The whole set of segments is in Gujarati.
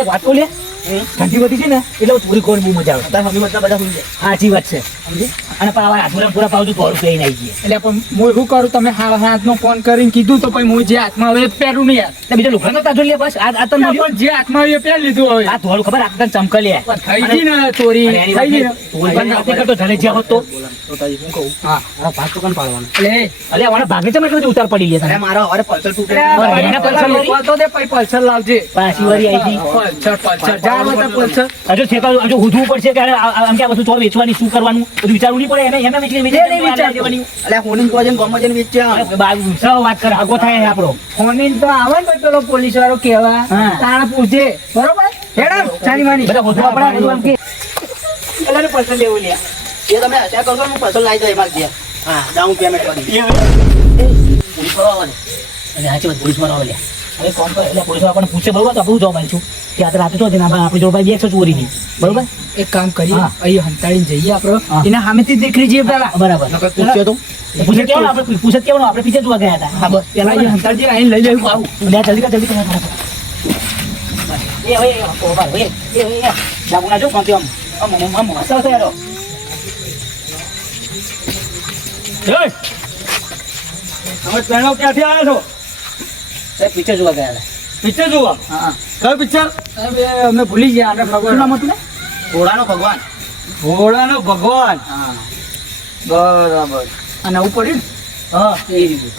એક વાત કહું લે ઠંડી બધી છે ને એટલે પૂરી કોણ બહુ મજા આવે. તારા મમ્મી બધા બધા સાચી વાત છે. અને પણ આવા હાથમાં પૂરા પાવતું થોડું કઈ નાઈ ગઈ એટલે પણ હું શું કરું? તમે હાથ હાથનો ફોન કરીને કીધું તો પછી હું જે હાથમાં આવે પહેરું નહીં યાર. બીજા લોકો નતા જોઈ લે બસ. આ તમે પણ જે હાથમાં આવે પહેરી લીધું હવે. આ ધોળું ખબર? આખા ચમકલી થઈ ગઈ ને ચોરી. થઈ ગઈ. પણ નથી કરતો ઘરે જ્યાં હતો તો. હું કહું હા ભાગ તો કોણ પાડવાનો? એટલે અરે અમારા ભાગે છે એટલે ઉતાર પડી લે અરે મારો અરે પલ્સર તૂટે. એના પલ્સર લોકો તો દે પછી પલ્સર લાવજે. પાછી વારી આવી ગઈ પલ્સર પલ્સર. જા બતા પલ્સર. હજુ ઠેકા હજુ હુધવું પડશે કે આમ કે આ બધું તો વેચવાની શું કરવાનું? બધું વિચારવું નહીં પડે. એને એને વેચી વેચી નહીં વિચારતું. દેવાની. એટલે હોની જોવા જઈને ગામમાં જઈને વેચ્યા બાજુ સૌ વાત કરે આગો થાય આપણો. ફોન તો આવે ને પેલો પોલીસ વાળો કેવા. તારા પૂછે. બરોબર? હેડમ માની. બધા બધું કે. એટલે લેવું લ્યા. એ તમે હત્યા કરશો હું જાય લાવી દઉં મારા ઘેર. હા. ડાઉન પેમેન્ટ કરી. પોલીસ વાળો આવે અને પોલીસવાળા લ્યા. હવે કોમ પર એટલે પોલીસ આપણને પૂછે બરોબર? તો આપણું જવાબ આવીશું કે આ તો રાતે તો આપણી આપણી જોડે બે એકસો ચોરીની. બરોબર? એક કામ કરીએ. અહીં હંતાડીને જઈએ આપણે એના સામેથી દેખરી જઈએ પેલા. બરાબર. પૂછ્યો તો પૂછે કેવાનું આપણે પૂછે આપણે પીછે જોવા ગયા હતા. હા બસ. પેલા અહીં હંતાડી આઈને લઈ લેવું આવું. લે જલ્દી જલ્દી કર એ હવે એ એ એ એ જો કોણ આમ? આમ આમ આમ છે યારો. એ! તમે ક્યાંથી આવ્યા છો? સાહેબ પિક્ચર જોવા ગયા પિક્ચર જોવા? હા. કયું પિક્ચર અમને અમે ભૂલી ગયા આપણે ભગવાન. નામ હતું ને? ઘોડાનો ભગવાન. ઘોડાનો ભગવાન. હા. બરાબર. અને નવું પડ્યું હા. એ રીતે.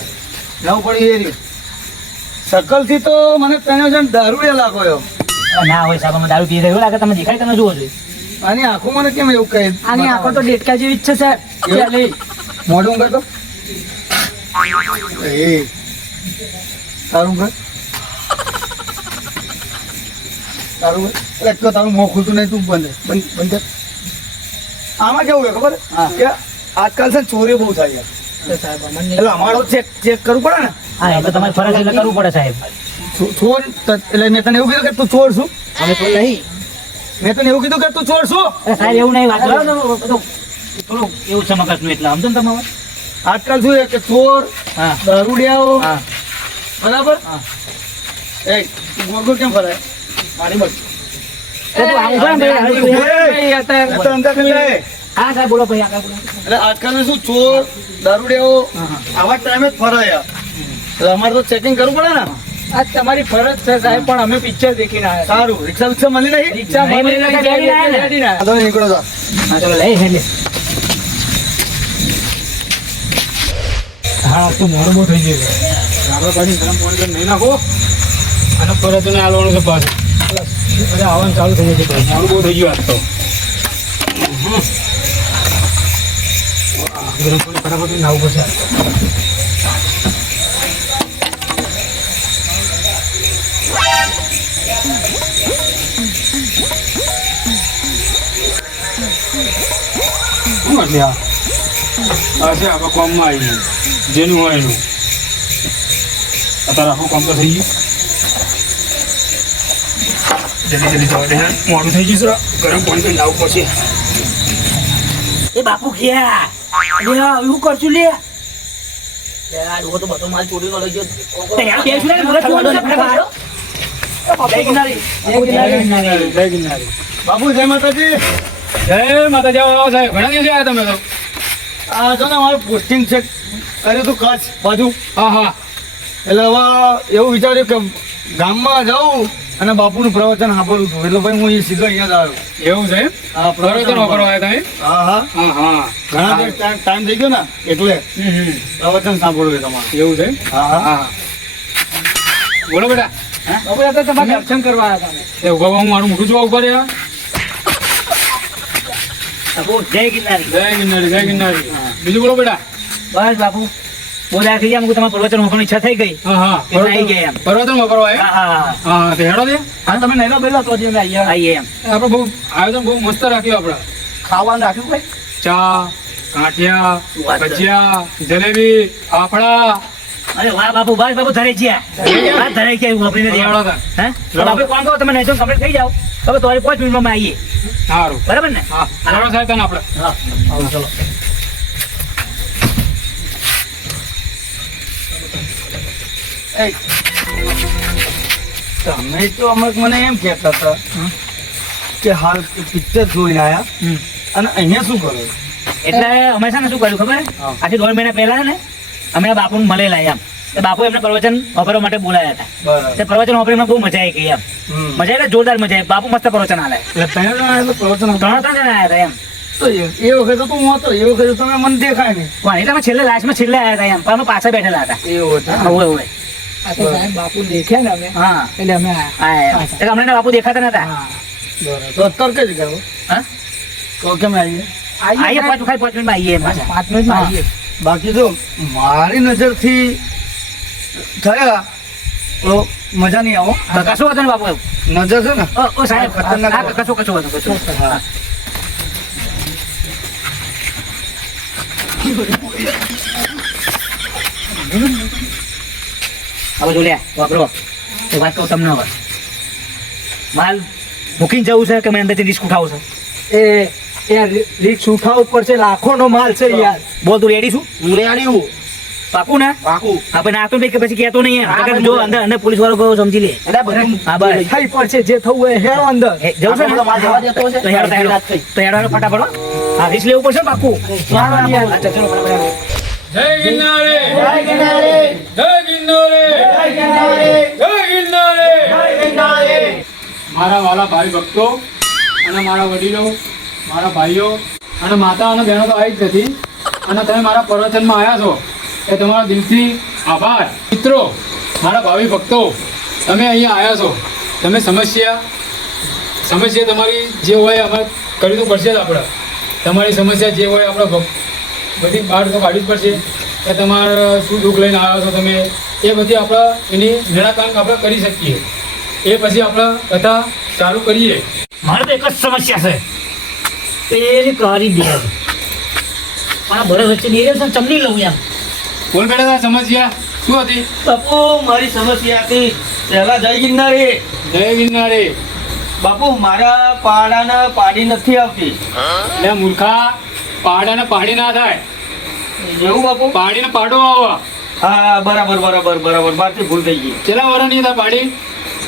નવું પડ્યું એ રીતે. શકલથી તો મને ત્રણેય જણ દારૂ એ લાગો ના હોય સાહેબ અમે દારૂ પી રહ્યો. લાગે તમે દેખાય તમે જુઓ છો. આની આંખો મને કેમ એવું કહે? આની આંખો તો ડેટકા જેવી જ છે સાહેબ. મોઢું કરતો એ. તારું કર તારું એટલે તો તારું મોં ખુલતું નહીં તું બંધ બંધ આમાં કેવું છે ખબર? કે આજકાલ છે ચોરી બહુ થાય સાહેબ એટલે અમારો ચેક ચેક કરવું પડે ને? હા એટલે તમારે ફરજ એટલે કરવું પડે સાહેબ. ચોર એટલે મેં તને એવું કીધું કે તું ચોર છું? અમે તો નહીં. મેં તને એવું કીધું કે તું ચોર છું? સાહેબ એવું નહીં વાત. થોડું એવું છે મગજનું એટલે સમજો ને તમારે? આજકાલ શું છે કે ચોર હા. દારૂડિયાઓ હા. બરાબર. એ ગોળ ગોળ કેમ ફરાય? મારી આજકાલ શું ચોર દારૂડિયાઓ. આવા ટાઈમે જ ફરાય એટલે અમારે તો ચેકિંગ કરવું પડે ને. આ તમારી ફરજ છે સાહેબ પણ અમે પિક્ચર દેખીને આવ્યા સારું. રિક્ષા વિક્ષા મળી નહીં? રિક્ષા મળી નહીં, નીકળો તો. હા ચલો લઈ હેડ હા તો મોડું થઈ ગયું. આપણે પાછી ગરમ પાણી કરીને નહીં નાખો. અને પરત ને આલવાનું છે પાછું. બધા આવવાનું ચાલુ થઈ જશે મોડું બહુ થઈ ગયું આજ તો. ગરમ પાણી ફટાફટ નાવું પડશે. આ? આ છે આપણે કોમમાં આવી જેનું હોય એનું. અત્યારે આખું કામ તો થઈ ગયું? જલ્દી જલ્દી જવા દે મોડું થઈ ગયું છે. ગરમ પાણી કરીને લાવવું પડશે એ બાપુ ગયા. લે એવું કરશું લે. આ ડોહો તો બધો માલ ચોરીનો ગયો. તે બેસું ને? મુરત જોવાનું છે ફટાફટ. બે કિનારી જય ગિરનારી. બાપુ જય માતાજી. જય માતાજી. આવો આવો સાહેબ. ઘણા દિવસે આવ્યા તમે તો. આ જો ને અમારું પોસ્ટિંગ છે. કર્યું તું કચ્છ બાજુ. હા હા. એટલે હવે એવું વિચાર્યું કે ગામમાં જાઉં અને બાપુનું પ્રવચન સાંભળું છું. એટલે ભાઈ હું એ સીધો અહીંયા જ આવ્યો. એવું છે હા પ્રવચન વાપરવા આવ્યા તમે? હા હા. હા હા. ઘણા દિવસ ટાઈમ થઈ ગયો ને એટલે હમ, હમ. પ્રવચન સાંભળવું છે તમારે. એવું છે હા હા. હા બોલો બેટા? બાપુ તો તમારે દર્શન કરવા આવ્યા તમે. એ ઊભા ઊભા હું મારું મોઢું જોવા ઊભા રહ્યા. બાપુ જય ગિરનારી. જય ગિરનારી જય ગિરનારી. બીજું બોલો બેટા. બસ બાપુ. બોલા થઈ ગયા તમારે તમારા પ્રવચન હોવાની ઈચ્છા થઈ ગઈ. હા હા. આવી ગયા એમ. પર્વતન મોકલવા આવ્યા? હા હા હા. હા તે હેડો દે હા તમે નહેરો બેલો તો જ અમે આવીએ આવીએ એમ. આપણે બહુ આયોજન બહુ મસ્ત રાખ્યું આપણે. ખાવાનું રાખ્યું ભાઈ ચા કાઠિયા ભજીયા જલેબી ફાફડા. અરે વાહ બાપુ બસ બાપુ ધરે ગયા. હા ધરે ગયા વાપરીને હેડો દેવાડો હે? બાપુ કોણ કહો તમે નહીં તો કમ્પ્લીટ થઈ જાઓ. હવે તમારી પાંચ મિનિટમાં આવીએ સારું. બરાબર ને? હા. સાહેબ તને આપણે. હા ચલો. તમે તો અમુક મને એમ કહેતા હતા કે હાલ પિક્ચર જોઈને આયા. અને અહીંયા શું કરો? એટલે અમે છે ને શું કર્યું ખબર. આજે દોઢ મહિના પહેલા ને અમે બાપુને મળેલા એમ. તે બાપુ એમને પ્રવચન વાપરવા માટે બોલાયા હતા. તે પ્રવચન વાપરી બહુ મજા આવી ગઈ એમ. મજા આવી જોરદાર મજા આવી. બાપુ મસ્ત પ્રવચન આલે. એટલે ત્રણ જણા પ્રવચન. ત્રણ ત્રણ જણા આવ્યા હતા એમ. તો એ વખતે તો હું હતો એ વખતે તમે મને દેખાય નહીં. પણ એટલે અમે છેલ્લે લાસ્ટમાં છેલ્લે આવ્યા હતા એમ. પણ અમે પાછળ બેઠેલા હતા. એવું હતા. હોય હોય. બાપુ દેખ્યા ને અમે. હા. એટલે અમે આયા. હા એમ. એટલે અમને બાપુ દેખાતા નતા? હા બરાબર. તો અત્યારે કઈ જગ્યાએ હા? તો કેમ આવીએ? પાંચ મિનિટમાં આવીએ પાંચ મિનિટમાં આવીએ. બાકી તો મારી નજરથી થયા તો મજા નહીં આવો. કશું હતું ને બાપુ નજર છે ને? ઓ, સાહેબ. ખતરનાક કશું કશું હતું કશું હા. હવે જો લે વાપરો તો વાત કહું તમને હવે. માલ મૂકીને જવું છે કે મેં અંદરથી રિસ્ક ઉઠાવું છે? એ રીક્ષ ઉઠાવવું પડશે લાખોનો માલ છે યાર. બોલ તું રેડી છું? હું રેડી હું. પાકું ને? પાકું. આપણે નાતો નહીં કે પછી કહેતો નહીં આગળ બધું. જો અંદર અંદર પોલીસ વાળો ગયો સમજી લે. બધું હા બસ. થઈ પડશે જે થવું એ હેરો અંદર. જવું છે ને? તો હેડો, તો હેડો. ફટાફટ હો. રિસ્ક લેવું પડશે પાકું? હા, ચલો. જય ગિરનારે. જય ગિરનારે! જય ગિરનારે. જય ગિરનારે! જય ગિરનારે. જય ગિરનારે! મારા વાલા ભાઈ ભક્તો અને મારા વડીલો મારા ભાઈઓ અને માતા અને બહેનો તો આવી જ નથી. અને તમે મારા પ્રવચનમાં આવ્યા છો એ તમારા દિલથી આભાર. મિત્રો મારા ભાવિ ભક્તો તમે અહીંયા આવ્યા છો. તમે સમસ્યા સમસ્યા તમારી જે હોય અમે કરવી તો પડશે જ આપણે. તમારી સમસ્યા જે હોય આપણે બધી બહાર તો કાઢવી જ પડશે કે તમારે શું દુઃખ લઈને આવ્યા છો તમે. એ બધી આપણે એની નિરાકરણ આપણે કરી શકીએ. એ પછી આપણે કથા ચાલુ કરીએ. મારે તો એક જ સમસ્યા છે. પેલી કરી દે આ બરસ વચ્ચે છે ચમની લઉં એમ. બોલ બેટા સમસ્યા શું હતી? બાપુ મારી સમસ્યા હતી. પહેલા જય ગિરનારી. જય ગિરનારે. બાપુ મારા પાડાના પાડી નથી આવતી. મૂર્ખા પાડાને પાડી ના થાય. એવું બાપુ? પાડીને પાડો આવો. હા બરાબર બરાબર બરાબર. મારથી ભૂલ થઈ ગઈ. કેટલા વર્ષની હતા પાડી?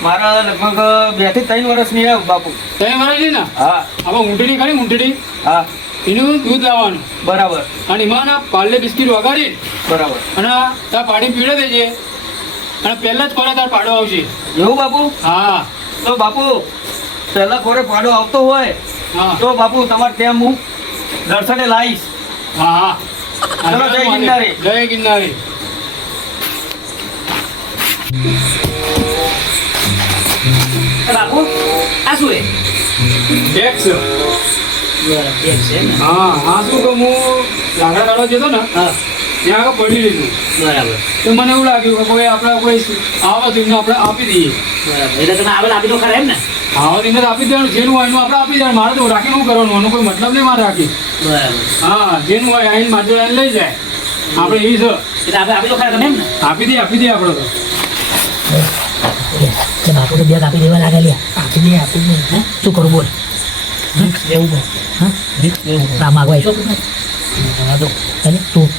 મારા લગભગ બેથી ત્રણ વર્ષની આવ બાપુ. ત્રણ વર્ષની ને હા. હવે ઊંટડી ખરી ઊંટડી? હા. એનું દૂધ લાવવાનું. બરાબર. અને એમાં પાર્લે બિસ્કીટ વગાડી. બરાબર. અને તાર પાડી પીડે દેજે. અને પહેલા જ ખોરે તાર પાડો આવશે. એવું બાપુ? હા. તો બાપુ પહેલા ખોરે પાડો આવતો હોય હા. તો બાપુ તમારે ત્યાં હું? દર્શને લાવીશ હા હા. ચલો, જય ગિરનારી. જય ગિરનારી. બાપુ આ શું ટેક્સ છે. હા હા શું કે હું? લાકડા કાઢવા જતો ને હા. ત્યાં આગળ પડી લીધું બરાબર. તો મને એવું લાગ્યું કે કોઈ આપણે કોઈ આવા તેમને આપણે આપી દઈએ. બરાબર. એટલે તમે આગળ આપી દો ખરા એમ ને? તેમને તો આપી દેવાનું જેનું હોય એનું આપણે આપી દેવાનું. મારે તો રાખી શું કરવાનું? એનો કોઈ મતલબ નહીં મારે રાખી. હા જેનું હોય આઈને જોડે આઈને લઈ જાય. આપણે એ છે. એટલે આપણે આપી દો ખરા તમે એમ ને? આપી દઈએ આપી દઈએ આપણે તો. બાપુ તો બેગ આપી દેવા લાગે લ્યા આપી દે આપી દે. હે? શું કરું બોલ? એવું લેવું હા? આ માગવાય દો અને તું?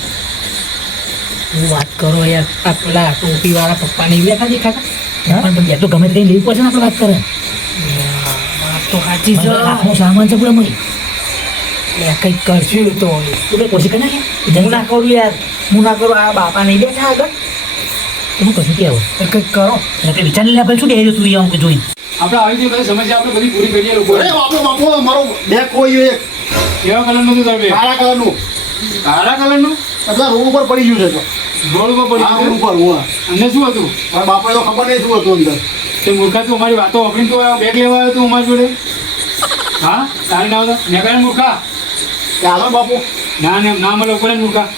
વાત કરો યાર. આ પેલા ટોપી વાળા પપ્પાની પણ બેગ તો ગમે તે લેવું પડશે ને આપણે વાત કરે. તો સાચી જ. આખો સામાન છે પૂરા મળી લે, કંઈક કરશું તો. તું કઈ કોશિશ કરી નાખે? હું ના કરું યાર. હું ના કરું આ બાપા નહીં બેઠા આગળ. હું કશું કેવું તો કંઈક કરો. એટલે કે વિચાર લે શું ડેરી તું આવું કે જોઈને? આપણે આવી રીતે બધી સમસ્યા આપણે બધી પૂરી કરીએ લોકો. અરે બાપુ બાપો મારો બે કોઈ એક. કેવા કલરનું હતું તમે? કાળા કલરનું. કાળા કલરનું? એટલે રોડ ઉપર પડી ગયું છે તો. રોડ ઉપર પડી રોડ ઉપર હું અને શું હતું? મારા બાપાને તો ખબર નહીં શું હતું અંદર. તે મૂર્ખા તું અમારી વાતો વાપરીને તું આ બેગ લેવા આવ્યો તું અમારી જોડે? હા? તારે ના આવતા મેં કહ્યું મૂર્ખા? ચાલો બાપુ. ના ને ના મળે ઉપર મૂર્ખા.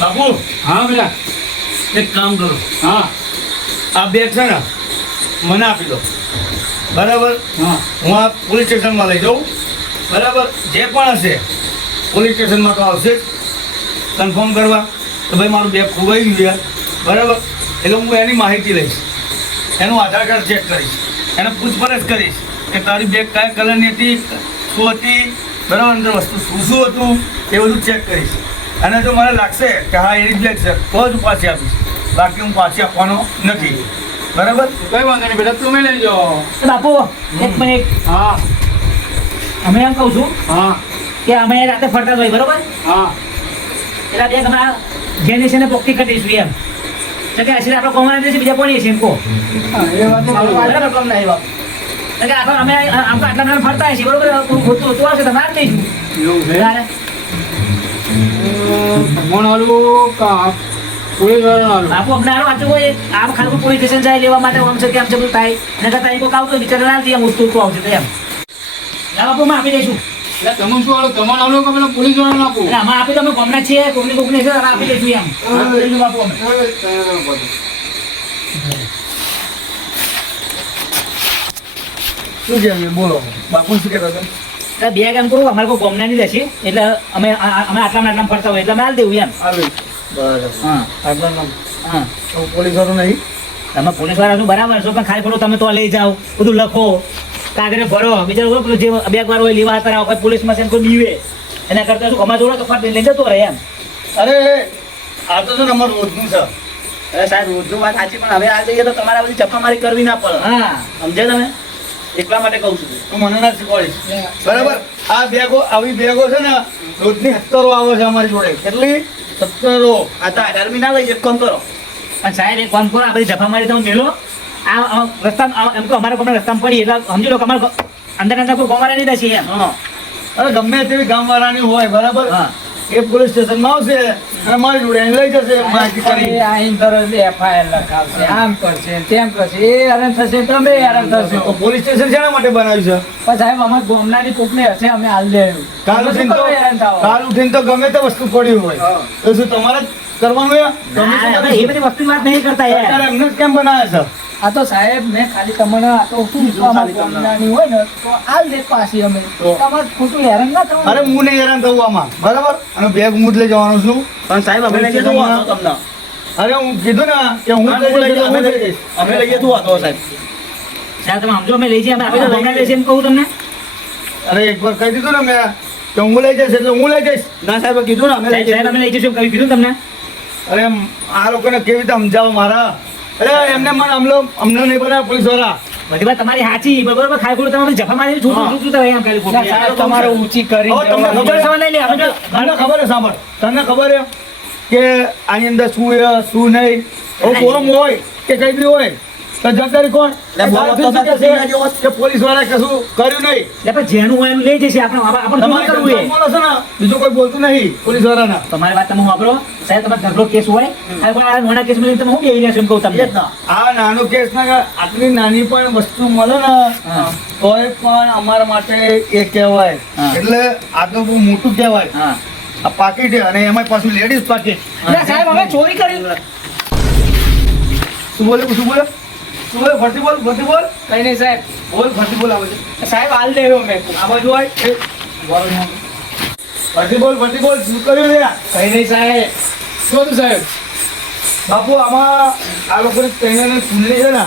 બાપુ હા બેટા. એક કામ કરો. હા. આ બેગ છે ને મને આપી દો. બરાબર? હા. હું આ પોલીસ સ્ટેશનમાં લઈ જાઉં. બરાબર? જે પણ હશે પોલીસ સ્ટેશનમાં તો આવશે જ. કન્ફર્મ કરવા. કે ભાઈ મારું બેગ ખોવાઈ ગયું છે બરાબર? એટલે હું એની માહિતી લઈશ. એનું આધાર કાર્ડ ચેક કરીશ. એને પૂછપરછ કરીશ કે તારી બેગ કયા કલરની હતી શું હતી બરાબર? અંદર વસ્તુ શું શું હતું એ બધું ચેક કરીશ. અને જો મને લાગશે કે હા એની જ બેગ છે તો જ પાછી આપીશ. બાકી હું પાછી આપવાનો નથી. બરાબર? કઈ વાંધો નહીં બેટા તમે લઈ જાઓ. એ બાપુ એક મિનિટ હા. અમે એમ કહું છું હા. કે અમે રાતે ફરતા હોય બરાબર? હા. એટલે બે તમારા જેની છે પોકી કરી દઈશું એમ. કે હશે આપણે કોમન છે બીજા કોણ છે એમ કહો. હા, એ વાત તો બરોબર. કોમ નહીં બાપ કે આખો અમે આમ તો આટલા બધા ફરતા છીએ બરોબર? ખોટું ખોટું આવશે તો માર દઈશું એવું છે? આલું કા પોલીસ બાપુ અમને આનો વાંચો હોય આમ ખાલી પોલીસ સ્ટેશન જાય લેવા માટે આમ છે કે આમ છે બધું થાય. ને કરતા એક આવતો બિચારા ના દે હું ઉઠતું આવશે તો એમ. બાપુ અમે આપી દઈશું. તમે શું આલું તમારે આલું કે પેલા પોલીસ વાળાને આપું? એટલે આપી તમે ગમના છીએ કોકની કોકની છે આપી દઈશું એમ. આપી દઈશું બાપુ અમે. શું છે બોલો. બાપુ શું કહેતા હતા? એટલે બે કામ કરું અમારે કોઈ ગમના નહીં રહેશે એટલે અમે અમે આટલા આટલા ફરતા હોય એટલે અમે હાલ દેવું એમ. આવી બરાબર. હા. આટલા હા. પોલીસ વાળો નહીં? તમે પોલીસવાળા બરાબર છો પણ ખાલી પડો તમે તો લઈ જાઓ બધું લખો. કાગરે ભરો. બીજા જે બે વાર હોય લેવા હતા કોઈ પોલીસમાં કોઈ બીવે એના કરતા શું? અમારે જોડે તો ફટ લઈને જતો રહે એમ. અરે આ તો શું અમારું રોજનું છે? અરે સાહેબ રોજનું વાત સાચી પણ હવે આ જઈએ તો તમારે બધી ચપ્પામારી કરવી ના પડે. હા. સમજે તમે? એટલા માટે કહું છું. તું મને ના શીખવાડીશ બરાબર? આ બેગો આવી બેગો છે ને રોજની સત્તરો આવે છે અમારી જોડે. કેટલી? સત્તરો. આ તો અઢારમી ના લઈ એક કામ કરો. પણ સાહેબ એક કામ કરો. આ બધી જફા મારી તમે મેલો. આ રસ્તા એમ તો અમારા ગામના રસ્તામાં પડી એટલે સમજી લો કે અમારે અંદર અંદર કોઈ ગામવાળા નહીં થશે એમ. અરે ગમે તેવી ગામવાળાની હોય બરાબર? હા. એ પોલીસ સ્ટેશનમાં આવશે અને મારી જોડે એને લઈ જશે માહિતી કરી. આમ કરશે તેમ કરશે એ હેરાન થશે તમે હેરાન થશે. તો પોલીસ સ્ટેશન શેના માટે બનાવ્યું છે? પણ સાહેબ અમારે ગોમનાની કોકને હશે અમે હાલ દે કાલ ઉઠીને તો? કાલ ઉઠીને તો ગમે તે વસ્તુ પડી હોય. તો શું તમારે કરવાનું એ બધી વસ્તુની વાત નહીં કરતા યાર. એમને કેમ બનાવે છે? આ તો સાહેબ મેં ખાલી તમને આ તો શું ગોમનાની હોય ને તો આલ દે પાછી અમે. તો? તમારે ખોટું હેરાન ના થવું અરે હું નહીં હેરાન થવું આમાં. બરાબર? અને બેગ હું જ લઈ જવાનો છું. પણ સાહેબ અમે લઈ તો વાંધો તમને. અરે હું કીધું ને કે હું લઈ જઈશ, અમે લઈ લઈએ જઈશ. અમે લઈએ તો વાંધો સાહેબ. સાહેબ તમે સમજો અમે લઈ જઈએ અમે આપણે દો લઈ જઈએ કહું તમને. અરે એક વાર કહી દીધું ને મેં કે હું લઈ જઈશ એટલે હું લઈ જઈશ. ના સાહેબ કીધું ને અમે લઈ સાહેબ અમે લઈ જઈશું કીધું તમને. અરે આ લોકોને કેવી રીતે સમજાવો મારા? અરે એમને મને અમલો અમને નહીં પડે પોલીસવાળા. બધી વાત તમારી સાચી બરોબર? ખાઈ ખોટું તમે જફા મારી છૂટું છૂટું તો એમ કરી સાહેબ તમારે ઊંચી કરી તમને ખબર છે? નહીં આપણે તમને ખબર છે સાંભળ. તમને ખબર છે કે આની અંદર શું છે શું નહીં? ઓ બોમ હોય કે કઈ બી હોય જવાબદારી કોણ? એટલે બોમ હતો તો કે કેટલી ના કે પોલીસવાળા કશું કર્યું નહીં. પણ જેનું હોય લઈ જશે આપણે આપણે કરવું બોલો છો ને. બીજું કોઈ બોલતું નહીં પોલીસ વાળાના તમારી વાત તમે વાપરો. સાહેબ તમારે ઝઘડો કેસ હોય આ નાના કેસમાં તમે હું બેહી રહ્યા છો એમ કહું તમને? આ નાનો કેસ ના આટલી નાની પણ વસ્તુ મળે ને કોઈ તોય પણ અમારા માટે એ કહેવાય. એટલે આ તો બહુ મોટું કહેવાય. હા. આ પાકીટ છે અને એમાં પાછું લેડીઝ પાકીટ એટલે સાહેબ હવે ચોરી કરી. શું બોલે શું બોલે? શું બોલે ફરતી બોલ ફરતી બોલ. કઈ નહીં સાહેબ. બોલ ફરતી બોલ આવે છે. સાહેબ હાલ દેવો મેં. આ બાજુ હોય ફરતી બોલ ફરતી બોલ. શું કર્યું રે કઈ નહીં સાહેબ. શું હતું સાહેબ? બાપુ આમાં આ લોકો કહીને સુનલી છે ને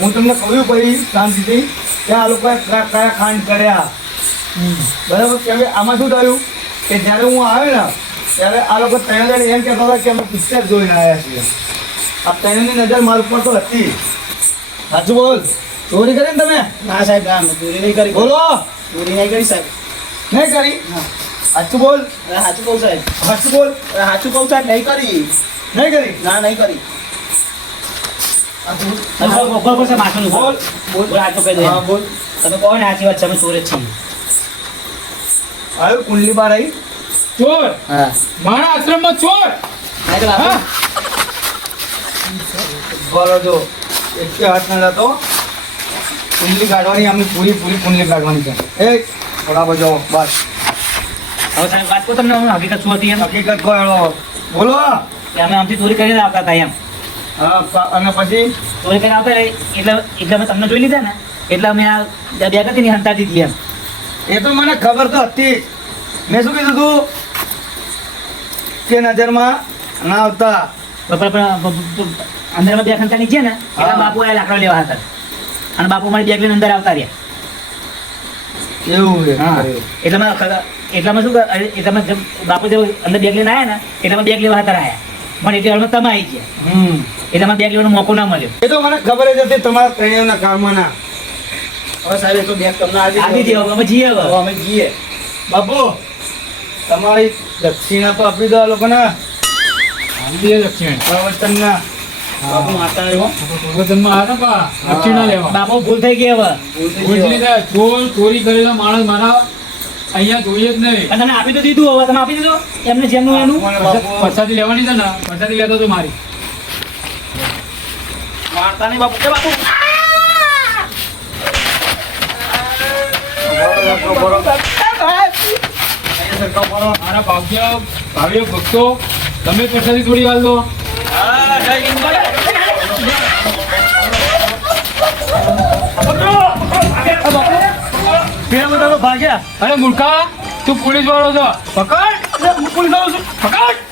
હું. તમને કહ્યું પછી શાંતિથી કે આ લોકોએ કયા કયા ખાંડ કર્યા. બરાબર? કેમ કે આમાં શું થયું? કે જ્યારે હું આવ્યો ને ત્યારે આ લોકો ત્રણ એમ કહેતા હતા કે અમે પિક્ચર જોઈને આવ્યા છીએ. આ ત્રણની નજર મારા ઉપર તો હતી. સાચું બોલ. ચોરી કરી ને તમે? ના સાહેબ ના ચોરી નહીં કરી. બોલો. ચોરી નહીં કરી સાહેબ. નહીં કરી? સાચું બોલ. સાચું કહું સાહેબ. સાચું બોલ. સાચું કહું સાહેબ નહીં કરી. નહીં કરી? ના નહીં કરી. ચોર કુંડલી બાર આવી. ચોર. હા. મારા ચોર. તો બાપુ, હા. બોલો જો. એક કે હાથ ના જતો કુંડલી કાઢવાની આમની પૂરી પૂરી કુંડલી કાઢવાની છે. એ થોડા બજો બસ. હવે સાહેબ વાત કહો તમને હકીકત શું હતી એમ? હકીકત કહો બોલો. કે અમે આમથી ચોરી કરીને આવતા હતા એમ. હા અને પછી? ચોરી કરીને આવતા રહી. એટલે એટલે અમે તમને જોઈ લીધા ને. એટલે અમે આ બે હતી ને હંતાતી હતી એમ. એ તો મને ખબર તો હતી મેં શું કીધું તું? કે નજરમાં ના આવતા. અંદરમાં બે ખંતા છે ને એટલે. બાપુ આ લાકડા લેવા હતા. અને બાપુ મારી બેગ લઈને અંદર આવતા રહ્યા. એવું હા. એટલામાં એટલામાં શું કર- એટલામાં બાપુ જેવું અંદર બેગ લઈને આવ્યા ને એટલામાં બેગ લેવા હતા રહ્યા પણ એટલે હાલમાં તમે આવી ગયા. હમ. એટલે તમારે બેગ લેવાનો મોકો ના મળ્યો. એ તો મને ખબર જ હતી તમારા ત્રણેયના કામમાં ના હવે સાહેબ એ તો બેગ તમને આપી આપી દે હવે અમે જઈએ હવે. હવે અમે જઈએ. બાપુ તમારી દક્ષિણા તો આપી દો આ લોકોને. આવી દે દક્ષિણ. પ્રવચનના બાપુ માતા આવ્યો. પ્રવચનમાં આવ્યા પા ના લેવા. બાપુ ભૂલ થઈ ગઈ હવે. ભૂલથી ગઈ ચોર ચોરી કરેલો માણસ મારા અહીંયા જોઈએ જ નહીં. તને આપી તો દીધું હવે. તમે આપી દીધો? એમને જેમનું એનું? પરસાદી લેવાની છે ને પરસાદી લેતો તો મારી. મારતા નહીં બાપુ. કે બાપુ. મારા ભાગ્ય ભાવ્ય ભક્તો તમે પરસાદી થોડી હાલ દો પેલા બધા ભાગ્યા. અરે મૂર્ખા તું પોલીસ વાળો છો. પકડ. પોલીસ વાળો છું. પકડ.